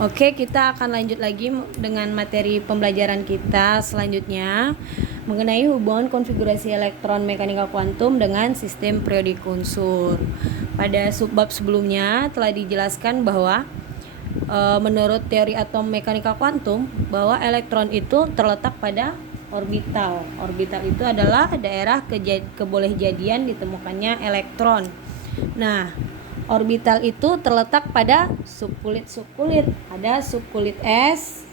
Oke, kita akan lanjut lagi dengan materi pembelajaran kita selanjutnya mengenai hubungan konfigurasi elektron mekanika kuantum dengan sistem periodik unsur. Pada subbab sebelumnya telah dijelaskan bahwa menurut teori atom mekanika kuantum bahwa elektron itu terletak pada orbital. Orbital itu adalah daerah kebolehjadian ditemukannya elektron. Nah, orbital itu terletak pada subkulit. Ada subkulit S,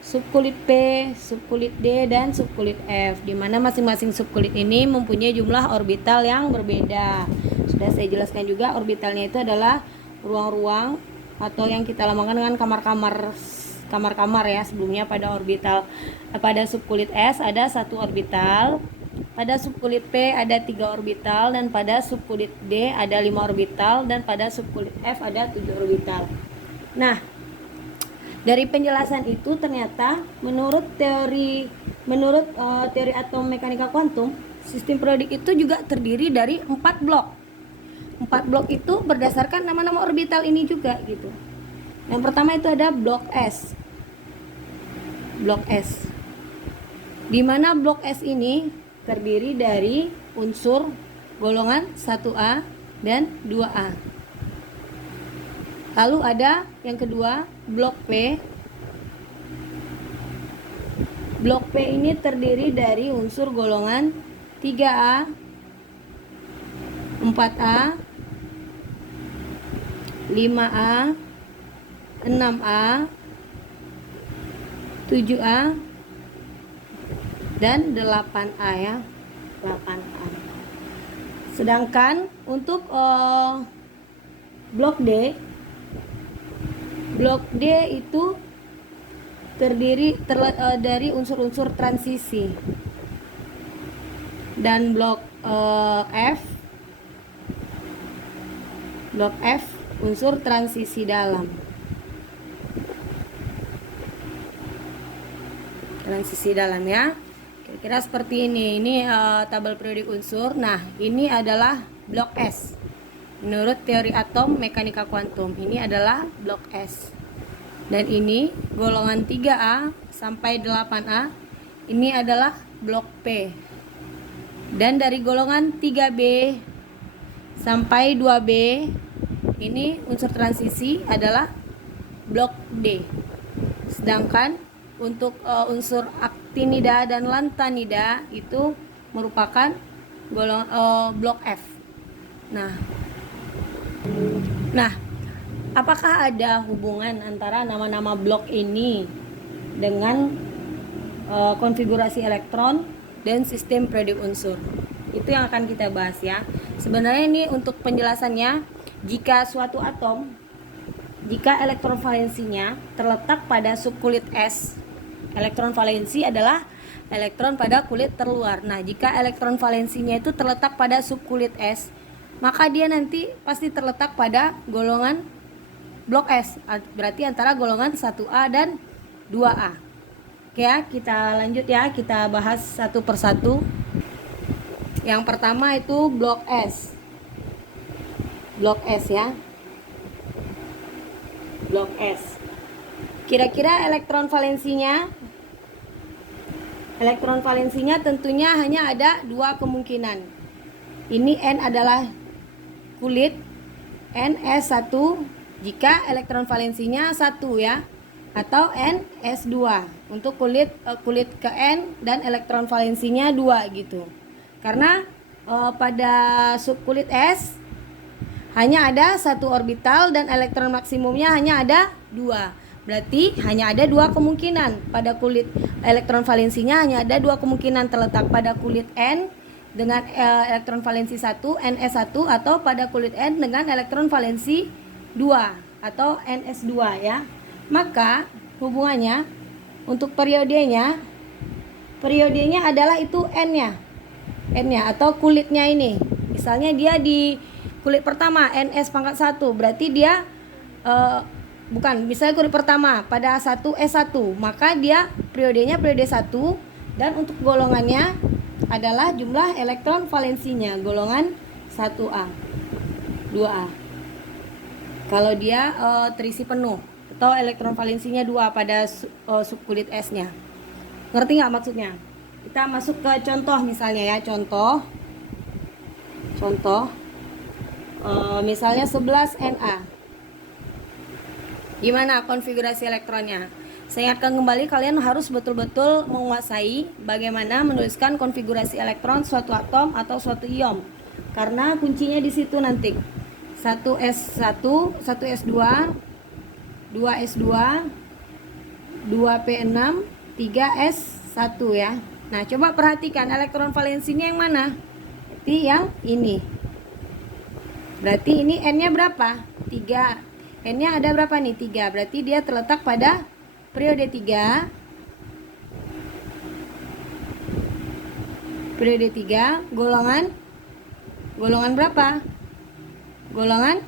subkulit P, subkulit D, dan subkulit F, di mana masing-masing subkulit ini mempunyai jumlah orbital yang berbeda. Sudah saya jelaskan juga, orbitalnya itu adalah ruang-ruang atau yang kita namakan dengan kamar-kamar ya. Sebelumnya pada subkulit S ada 1 orbital, pada subkulit P ada 3 orbital, dan pada subkulit D ada 5 orbital, dan pada subkulit F ada 7 orbital. Nah, dari penjelasan itu ternyata menurut teori atom mekanika kuantum, sistem periodik itu juga terdiri dari 4 blok. 4 blok itu berdasarkan nama-nama orbital ini juga gitu. Yang pertama itu ada blok S. Blok S. Di mana blok S ini terdiri dari unsur golongan 1A dan 2A. Lalu ada yang kedua, blok P. Blok P ini terdiri dari unsur golongan 3A, 4A, 5A, 6A, 7A, dan 8A ya, 8A. Sedangkan untuk blok D itu terdiri dari unsur-unsur transisi, dan blok F unsur transisi dalam. Transisi dalam ya. Kira-kira seperti ini. Ini tabel periodik unsur. Nah, ini adalah blok S. Menurut teori atom mekanika kuantum, ini adalah blok S. Dan ini golongan 3A sampai 8A, ini adalah blok P. Dan dari golongan 3B sampai 2B, ini unsur transisi adalah blok D. Sedangkan untuk unsur aktinida dan lantanida itu merupakan blok F. Nah, apakah ada hubungan antara nama-nama blok ini dengan konfigurasi elektron dan sistem periodik unsur? Itu yang akan kita bahas ya. Sebenarnya ini untuk penjelasannya, jika suatu atom, jika elektron valensinya terletak pada subkulit S, elektron valensi adalah elektron pada kulit terluar. Nah, jika elektron valensinya itu terletak pada subkulit S, maka dia nanti pasti terletak pada golongan blok S. Berarti antara golongan 1A dan 2A. Oke ya, kita lanjut ya, kita bahas satu persatu. Yang pertama itu blok S. Blok S ya. Blok S. Kira-kira elektron valensinya tentunya hanya ada 2 kemungkinan. Ini N adalah kulit NS1 jika elektron valensinya 1 ya, atau NS2 untuk kulit ke N dan elektron valensinya 2 gitu. Karena pada subkulit S hanya ada 1 orbital dan elektron maksimumnya hanya ada 2. Berarti hanya ada 2 kemungkinan. Pada kulit elektron valensinya hanya ada 2 kemungkinan, terletak pada kulit N dengan elektron valensi 1 NS1, atau pada kulit N dengan elektron valensi 2 atau NS2 ya. Maka hubungannya untuk periodenya adalah itu N-nya atau kulitnya ini. Misalnya dia di kulit pertama NS pangkat 1, berarti dia misalnya kulit pertama pada 1S1, maka dia periodenya periode 1, dan untuk golongannya adalah jumlah elektron valensinya golongan 1A, 2A. Kalau dia terisi penuh, atau elektron valensinya 2 pada subkulit S-nya. Ngerti nggak maksudnya? Kita masuk ke contoh misalnya ya, contoh misalnya 11 Na. Gimana konfigurasi elektronnya? Saya ingatkan kembali, kalian harus betul-betul menguasai bagaimana menuliskan konfigurasi elektron suatu atom atau suatu ion. Karena kuncinya di situ nanti. 1s1, 1s2, 2s2, 2p6, 3s1 ya. Nah, coba perhatikan elektron valensinya yang mana? Berarti yang ini. Berarti ini N-nya berapa? 3. N-nya ada berapa nih? 3. Berarti dia terletak pada periode 3. Periode 3, golongan berapa? Golongan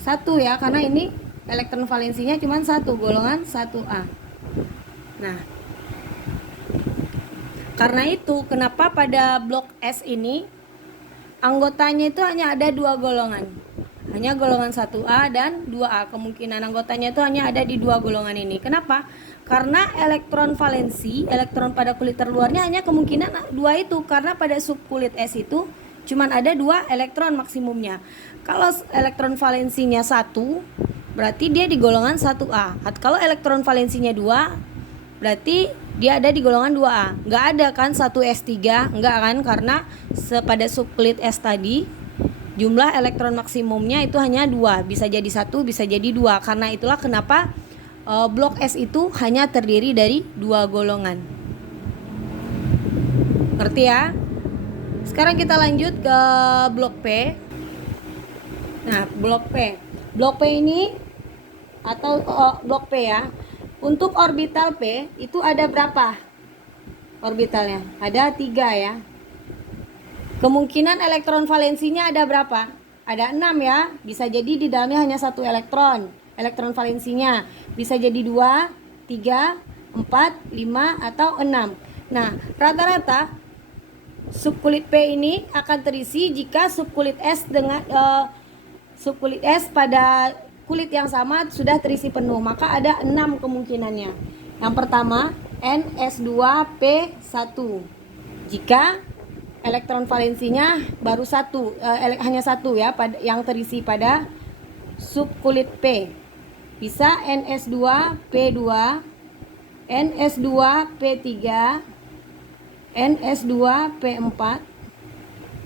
1 ya, karena ini elektron valensinya cuma 1, golongan 1A. Nah, karena itu kenapa pada blok S ini anggotanya itu hanya ada 2 golongan. Hanya golongan 1A dan 2A. Kemungkinan anggotanya itu hanya ada di 2 golongan ini. Kenapa? Karena elektron valensi, elektron pada kulit terluarnya hanya kemungkinan 2 itu. Karena pada subkulit S itu cuman ada 2 elektron maksimumnya. Kalau elektron valensinya 1, berarti dia di golongan 1A. Kalau elektron valensinya 2, berarti dia ada di golongan 2A. Nggak ada kan 1s3, nggak kan, karena pada subkulit S tadi jumlah elektron maksimumnya itu hanya 2, bisa jadi 1, bisa jadi 2. Karena itulah kenapa blok S itu hanya terdiri dari 2 golongan. Ngerti ya? Sekarang kita lanjut ke blok P. Nah, blok P. Blok P ini atau blok P ya. Untuk orbital P itu ada berapa orbitalnya? Ada 3 ya. Kemungkinan elektron valensinya ada berapa? Ada 6 ya. Bisa jadi di dalamnya hanya 1 elektron. Elektron valensinya bisa jadi 2, 3, 4, 5 atau 6. Nah, rata-rata subkulit P ini akan terisi jika subkulit S dengan subkulit S pada kulit yang sama sudah terisi penuh. Maka ada 6 kemungkinannya. Yang pertama, NS2P1. Jika elektron valensinya baru hanya 1 ya, yang terisi pada subkulit P. Bisa NS2P2, NS2P3, NS2P4,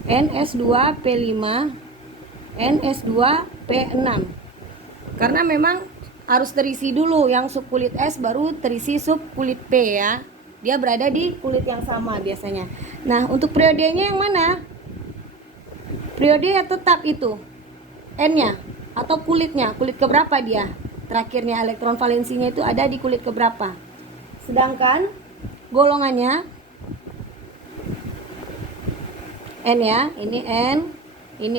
NS2P5, NS2P6. Karena memang harus terisi dulu yang subkulit S, baru terisi subkulit P ya. Dia berada di kulit yang sama biasanya. Nah, untuk periodenya yang mana? Periode ya tetap itu N-nya atau kulitnya. Kulit keberapa dia? Terakhirnya elektron valensinya itu ada di kulit keberapa? Sedangkan golongannya N ya, ini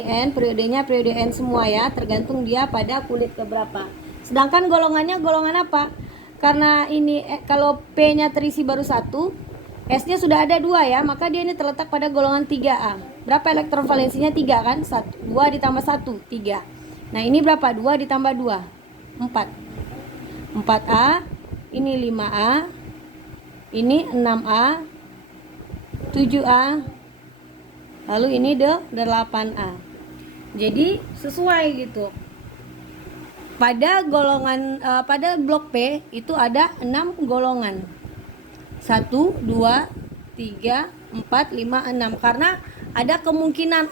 N, periodenya periode N semua ya, tergantung dia pada kulit keberapa. Sedangkan golongannya golongan apa? Karena ini kalau P-nya terisi baru 1, S-nya sudah ada 2 ya, maka dia ini terletak pada golongan 3A. Berapa elektron valensinya? 3 kan? 2 ditambah 1, 3. Nah, ini berapa? 2 ditambah 2, 4. 4A, ini 5A, ini 6A, 7A, lalu ini 8A. Jadi sesuai gitu. Pada golongan pada blok P itu ada 6 golongan. 1, 2, 3, 4, 5, 6. Karena ada kemungkinan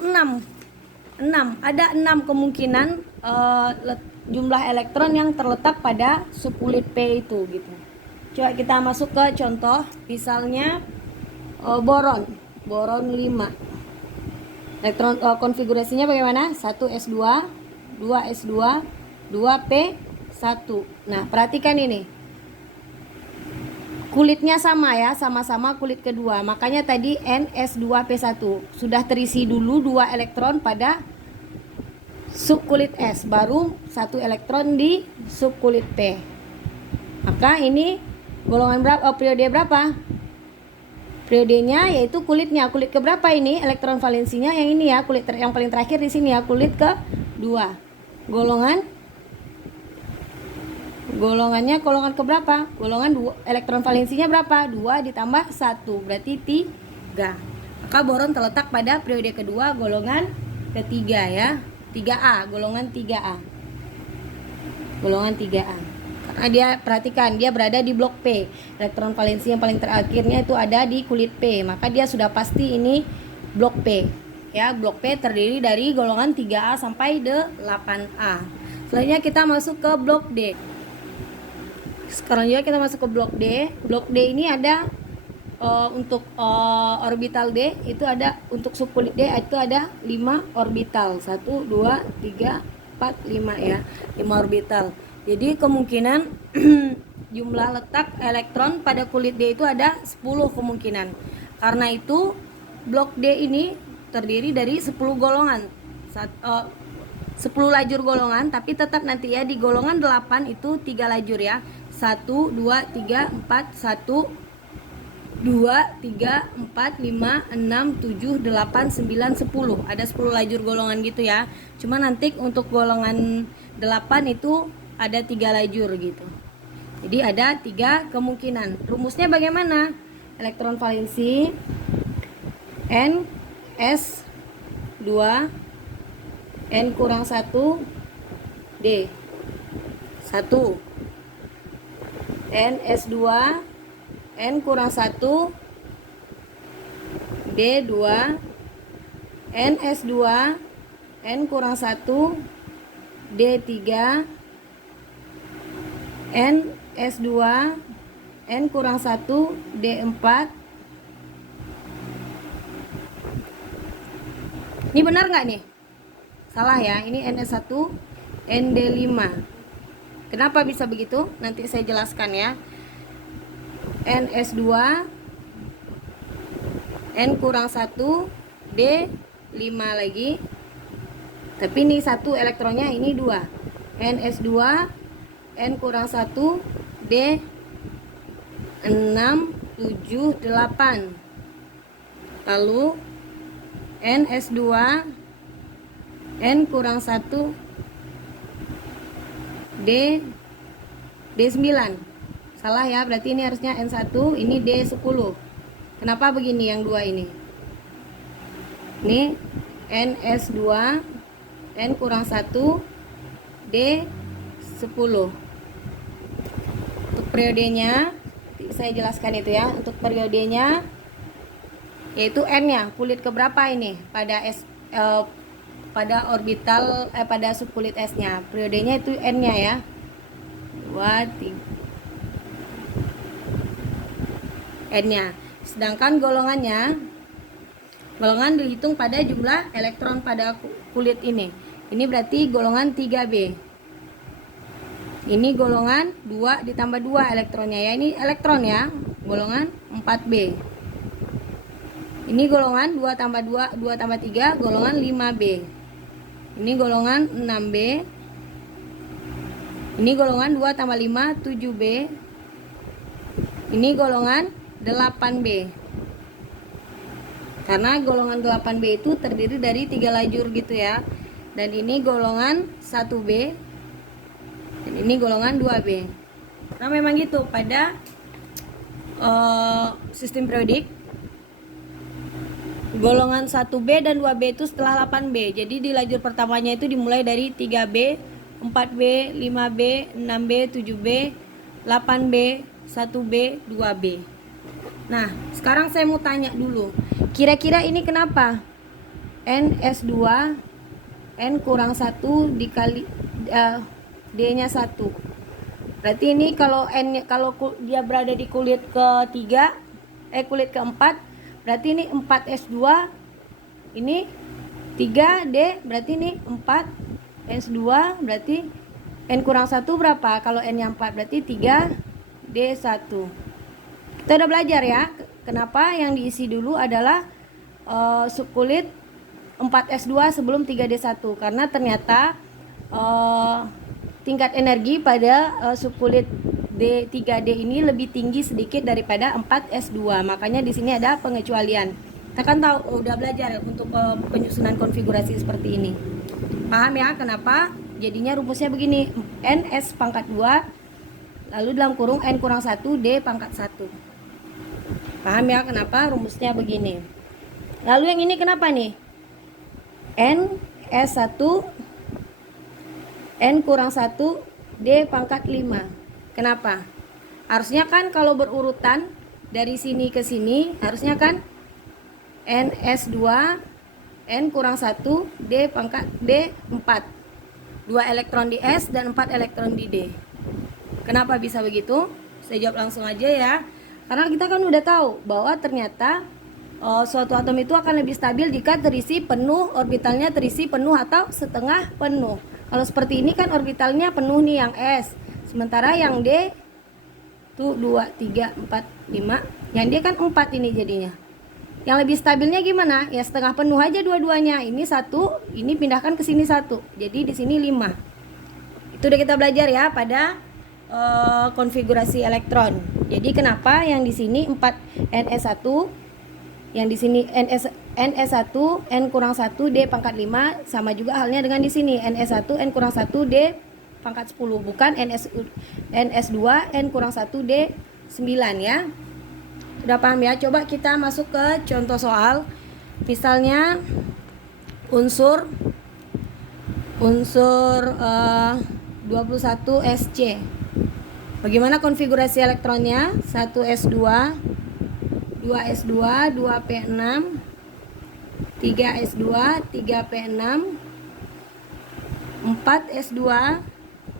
6. Ada 6 kemungkinan jumlah elektron yang terletak pada subkulit P itu gitu. Coba kita masuk ke contoh, misalnya boron 5. Elektron konfigurasinya bagaimana? 1s2, 2s2, 2p1. Nah, perhatikan ini. Kulitnya sama ya, sama-sama kulit kedua. Makanya tadi NS2P1 sudah terisi dulu 2 elektron pada subkulit S, baru 1 elektron di subkulit P. Maka ini golongan berapa? Periode berapa? Periodenya yaitu kulitnya. Kulit keberapa ini? Elektron valensinya yang ini ya, kulit yang paling terakhir di sini ya, kulit ke-2. Golongan Golongannya golongan ke berapa? Golongan 2, elektron valensinya berapa? 2 ditambah 1, berarti 3. Maka boron terletak pada periode kedua golongan ketiga ya. 3A, golongan 3A. Golongan 3A. Karena dia, perhatikan, dia berada di blok P. Elektron valensi yang paling terakhirnya itu ada di kulit P. Maka dia sudah pasti ini blok P. Ya, blok P terdiri dari golongan 3A sampai 8A. Selanjutnya kita masuk ke blok D. Sekarang juga kita masuk ke blok D. Blok D ini ada untuk orbital D itu ada, untuk subkulit D itu ada 5 orbital. 1 2 3 4 5 ya. 5 orbital. Jadi kemungkinan jumlah letak elektron pada kulit D itu ada 10 kemungkinan. Karena itu blok D ini terdiri dari 10 golongan. 10 lajur golongan, tapi tetap nanti ya di golongan 8 itu 3 lajur ya. 1 2 3 4 1 2 3 4 5 6 7 8 9 10. Ada 10 lajur golongan gitu ya. Cuma nanti untuk golongan 8 itu ada 3 lajur gitu. Jadi ada 3 kemungkinan. Rumusnya bagaimana? Elektron valensi N S 2 N kurang 1 D 1 N S 2 N kurang 1 D 2 N S 2 N kurang 1 D 3 N S 2 N kurang 1 D 4. Ini benar nggak nih? Salah ya, ini NS1 ND5. Kenapa bisa begitu? Nanti saya jelaskan ya. NS2 N kurang 1 D5 lagi. Tapi ini 1 elektronnya, ini 2. NS2 N kurang 1 D 6 7 8. Lalu NS2 N kurang 1 D D9. Salah ya, berarti ini harusnya N1, ini D10. Kenapa begini yang 2 ini? Ini NS2 N kurang 1 D10. Untuk periodenya saya jelaskan itu ya. Untuk periodenya yaitu N-nya, kulit keberapa ini pada pada orbital pada subkulit S-nya. Periodenya itu N-nya ya. 2 3 N-nya. Sedangkan golongan dihitung pada jumlah elektron pada kulit ini. Ini berarti golongan 3B. Ini golongan 2 ditambah 2 elektronnya ya. Ini elektron ya. Golongan 4B. Ini golongan 2 tambah 2 tambah 3, golongan 5B. Ini golongan 6B. Ini golongan 2 tambah 5 7B. Ini golongan 8B. Karena golongan 8B itu terdiri dari 3 lajur gitu ya. Dan ini golongan 1B. Dan ini golongan 2B. Nah memang gitu pada sistem periodik. Golongan 1B dan 2B itu setelah 8B. Jadi di lajur pertamanya itu dimulai dari 3B, 4B, 5B, 6B, 7B, 8B, 1B, 2B. Nah, sekarang saya mau tanya dulu. Kira-kira ini kenapa? NS2 N kurang 1 dikali D-nya 1. Berarti ini kalau kalau dia berada di kulit ketiga, kulit keempat, berarti ini 4S2, ini 3D, berarti ini 4S2, berarti N kurang 1 berapa? Kalau N-nya 4, berarti 3D1. Kita udah belajar ya, kenapa yang diisi dulu adalah subkulit 4S2 sebelum 3D1. Karena ternyata tingkat energi pada subkulit D3D ini lebih tinggi sedikit daripada 4S2. Makanya di sini ada pengecualian. Kita kan tahu udah belajar untuk penyusunan konfigurasi seperti ini. Paham ya kenapa? Jadinya rumusnya begini. NS pangkat 2 lalu dalam kurung N kurang 1 D pangkat 1. Paham ya kenapa rumusnya begini? Lalu yang ini kenapa nih? N S1 N kurang 1 D pangkat 5. Kenapa? Harusnya kan kalau berurutan dari sini ke sini, harusnya kan NS2 N kurang 1 D pangkat D 4. 2 elektron di S dan 4 elektron di D. Kenapa bisa begitu? Saya jawab langsung aja ya. Karena kita kan udah tahu bahwa ternyata suatu atom itu akan lebih stabil jika terisi penuh, orbitalnya terisi penuh atau setengah penuh. Kalau seperti ini kan orbitalnya penuh nih yang S. Sementara yang D tuh 2, 3, 4, 5. Yang D kan 4 ini jadinya. Yang lebih stabilnya gimana? Ya setengah penuh aja dua-duanya. Ini 1, ini pindahkan ke sini 1. Jadi di sini 5. Itu udah kita belajar ya pada konfigurasi elektron. Jadi kenapa yang di sini 4 NS1, yang di sini NS1 N kurang 1 D pangkat 5, sama juga halnya dengan di sini NS1 N kurang 1 D pangkat 10, bukan NS2 N kurang 1 D 9 ya. Udah paham ya? Coba kita masuk ke contoh soal. Misalnya unsur 21 SC. Bagaimana konfigurasi elektronnya? 1S2, 2S2, 2P6, 3S2, 3P6, 4S2,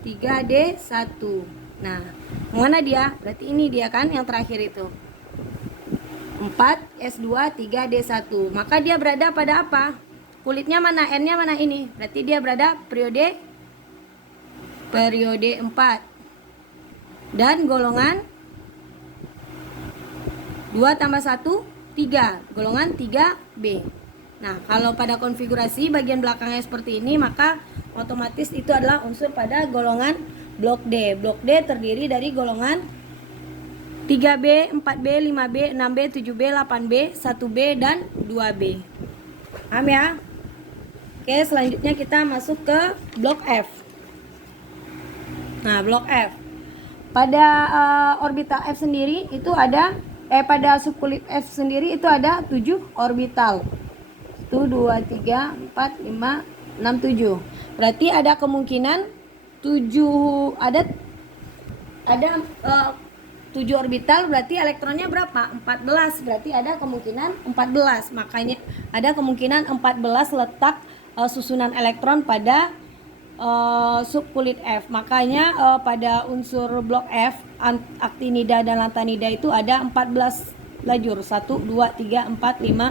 3D1. Nah, mana dia? Berarti ini dia kan yang terakhir itu. 4S2, 3D1. Maka dia berada pada apa? Kulitnya mana? N-nya mana ini? Berarti dia berada periode 4. Dan golongan 2 tambah 1, 3. Golongan 3B. Nah, kalau pada konfigurasi bagian belakangnya seperti ini, maka otomatis itu adalah unsur pada golongan blok D. Blok D terdiri dari golongan 3B, 4B, 5B, 6B, 7B, 8B, 1B, dan 2B. Paham ya? Oke, selanjutnya kita masuk ke blok F. Nah, blok F. Pada orbital F sendiri itu ada pada subkulit F sendiri itu ada 7 orbital. 1 2 3 4 5 6 7. Berarti ada kemungkinan 7 ada 7 orbital, berarti elektronnya berapa? 14. Berarti ada kemungkinan 14. Makanya ada kemungkinan 14 letak susunan elektron pada subkulit F. Makanya pada unsur blok F, aktinida dan lantanida itu ada 14 lajur. 1 2 3 4 5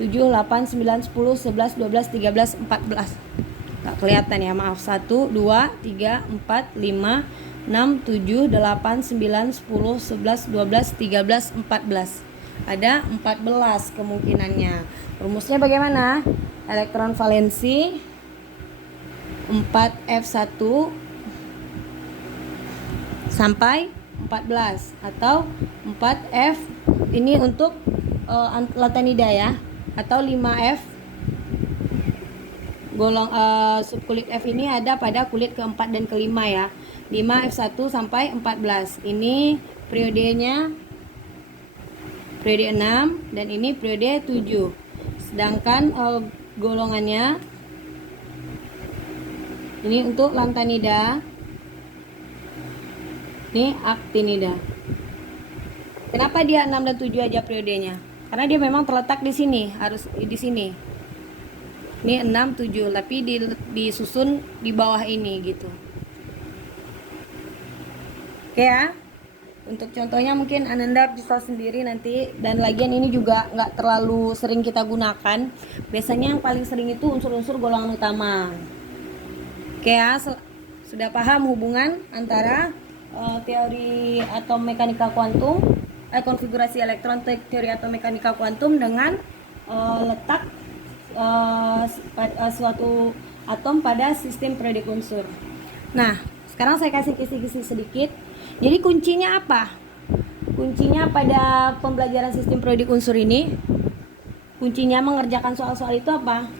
7 8 9 10 11 12 13 14. Tak kelihatan ya, maaf. 1 2 3 4 5 6 7 8 9 10 11 12 13 14. Ada 14 kemungkinannya. Rumusnya bagaimana? Elektron valensi 4F1 sampai 14 atau 4F ini untuk lantanida ya, atau 5F subkulit F ini ada pada kulit keempat dan kelima ya. 5F1 sampai 14. Ini periodenya periode 6 dan ini periode 7. Sedangkan golongannya ini untuk lantanida, ini aktinida. Kenapa dia 6 dan 7 aja periodenya? Karena dia memang terletak di sini, harus di sini. Ini 6 7, tapi disusun di bawah ini gitu. Oke ya. Untuk contohnya mungkin Ananda bisa sendiri nanti, dan lagian ini juga nggak terlalu sering kita gunakan. Biasanya yang paling sering itu unsur-unsur golongan utama. Oke ya, sudah paham hubungan antara teori atom mekanika kuantum, konfigurasi elektron teori atom mekanika kuantum dengan letak suatu atom pada sistem periodik unsur. Nah, sekarang saya kasih kisi-kisi sedikit. Jadi kuncinya apa? Kuncinya pada pembelajaran sistem periodik unsur ini, kuncinya mengerjakan soal-soal itu apa?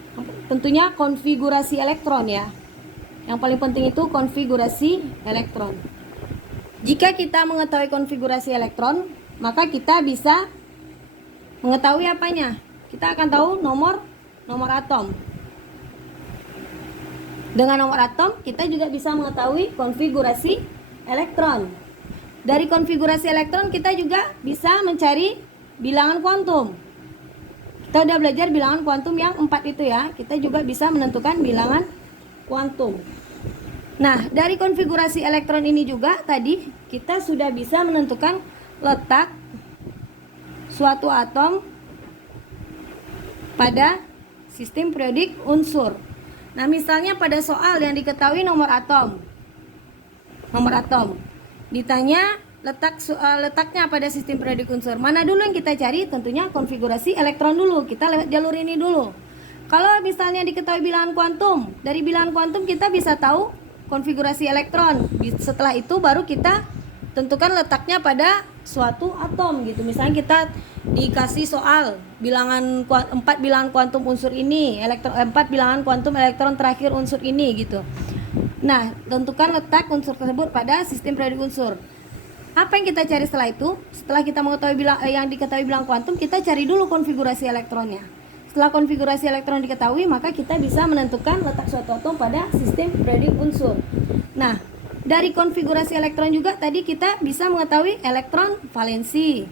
Tentunya konfigurasi elektron ya. Yang paling penting itu konfigurasi elektron. Jika kita mengetahui konfigurasi elektron, maka kita bisa mengetahui apanya? Kita akan tahu nomor atom. Dengan nomor atom, kita juga bisa mengetahui konfigurasi elektron. Dari konfigurasi elektron, kita juga bisa mencari bilangan kuantum. Kita udah belajar bilangan kuantum yang 4 itu ya. Kita juga bisa menentukan bilangan kuantum. Nah, dari konfigurasi elektron ini juga tadi kita sudah bisa menentukan letak suatu atom pada sistem periodik unsur. Nah, misalnya pada soal yang diketahui nomor atom. Ditanya letaknya pada sistem periodik unsur. Mana dulu yang kita cari? Tentunya konfigurasi elektron dulu. Kita lewat jalur ini dulu. Kalau misalnya diketahui bilangan kuantum, dari bilangan kuantum kita bisa tahu konfigurasi elektron. Setelah itu baru kita tentukan letaknya pada suatu atom gitu. Misalnya kita dikasih soal bilangan 4 bilangan kuantum unsur ini, 4 bilangan kuantum elektron terakhir unsur ini gitu. Nah, tentukan letak unsur tersebut pada sistem periodik unsur. Apa yang kita cari setelah itu? Setelah kita mengetahui yang diketahui bilangan kuantum, kita cari dulu konfigurasi elektronnya. Setelah konfigurasi elektron diketahui, maka kita bisa menentukan letak suatu atom pada sistem periodik unsur. Nah, dari konfigurasi elektron juga tadi kita bisa mengetahui elektron valensi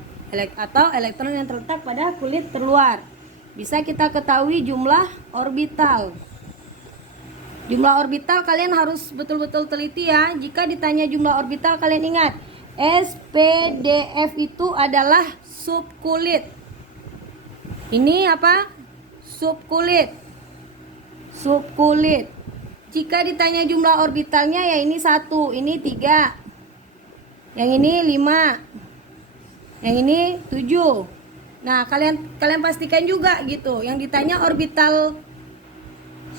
atau elektron yang terletak pada kulit terluar. Bisa kita ketahui jumlah orbital. Jumlah orbital kalian harus betul-betul teliti ya. Jika ditanya jumlah orbital, kalian ingat SPDF itu adalah subkulit. Ini apa? Subkulit. Jika ditanya jumlah orbitalnya ya ini 1, ini 3, yang ini 5, yang ini 7. Nah, kalian pastikan juga gitu. Yang ditanya orbital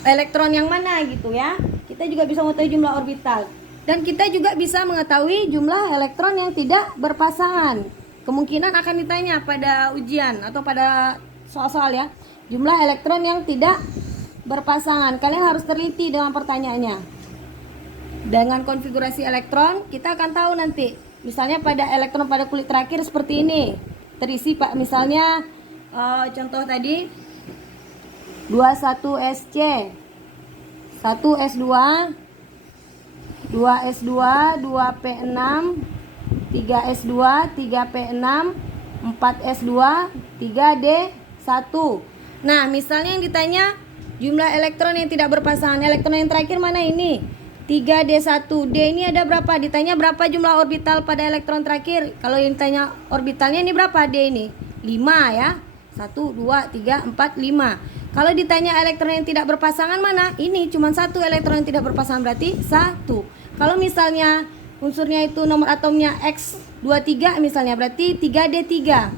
elektron yang mana gitu ya. Kita juga bisa mengetahui jumlah orbital. Dan kita juga bisa mengetahui jumlah elektron yang tidak berpasangan. Kemungkinan akan ditanya pada ujian atau pada soal-soal ya. Jumlah elektron yang tidak berpasangan. Kalian harus teliti dengan pertanyaannya. Dengan konfigurasi elektron kita akan tahu nanti. Misalnya pada elektron pada kulit terakhir seperti ini. Terisi Pak misalnya contoh tadi 21SC, 1S2, 2S2, 2P6, 3S2, 3P6, 4S2, 3D1. Nah, misalnya yang ditanya jumlah elektron yang tidak berpasangan. Elektron yang terakhir mana ini? 3D1. D ini ada berapa? Ditanya berapa jumlah orbital pada elektron terakhir. Kalau yang ditanya orbitalnya ini berapa? D ini 5 ya. 1, 2, 3, 4, 5. Kalau ditanya elektron yang tidak berpasangan mana? Ini cuma 1 elektron yang tidak berpasangan, berarti 1. Kalau misalnya unsurnya itu nomor atomnya X23 misalnya, berarti 3D3.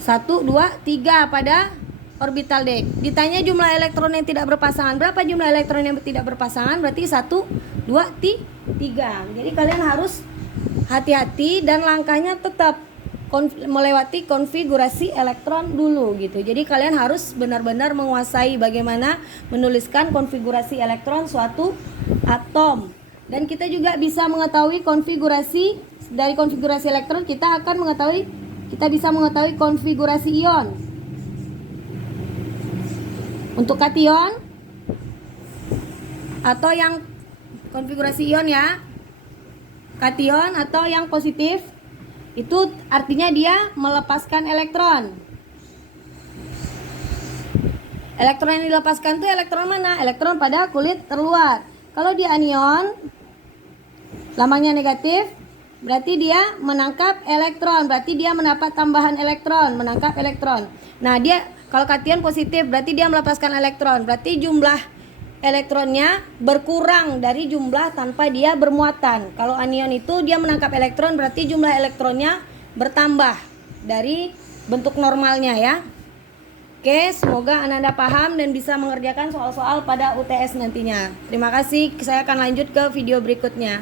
1, 2, 3 pada orbital D. Ditanya jumlah elektron yang tidak berpasangan, berapa jumlah elektron yang tidak berpasangan? Berarti 1, 2, 3. Jadi kalian harus hati-hati dan langkahnya tetap melewati konfigurasi elektron dulu gitu. Jadi kalian harus benar-benar menguasai bagaimana menuliskan konfigurasi elektron suatu atom. Dan kita juga bisa mengetahui konfigurasi, dari konfigurasi elektron kita bisa mengetahui konfigurasi ion. Untuk kation atau yang konfigurasi ion ya, kation atau yang positif itu artinya dia melepaskan elektron. Elektron yang dilepaskan itu elektron mana? Elektron pada kulit terluar. Kalau dia anion, lamanya negatif, berarti dia menangkap elektron, berarti dia mendapat tambahan elektron, menangkap elektron. Nah, dia kalau kation positif berarti dia melepaskan elektron, berarti jumlah elektronnya berkurang dari jumlah tanpa dia bermuatan. Kalau anion itu dia menangkap elektron, berarti jumlah elektronnya bertambah dari bentuk normalnya ya. Oke, semoga Ananda paham dan bisa mengerjakan soal-soal pada UTS nantinya. Terima kasih, saya akan lanjut ke video berikutnya.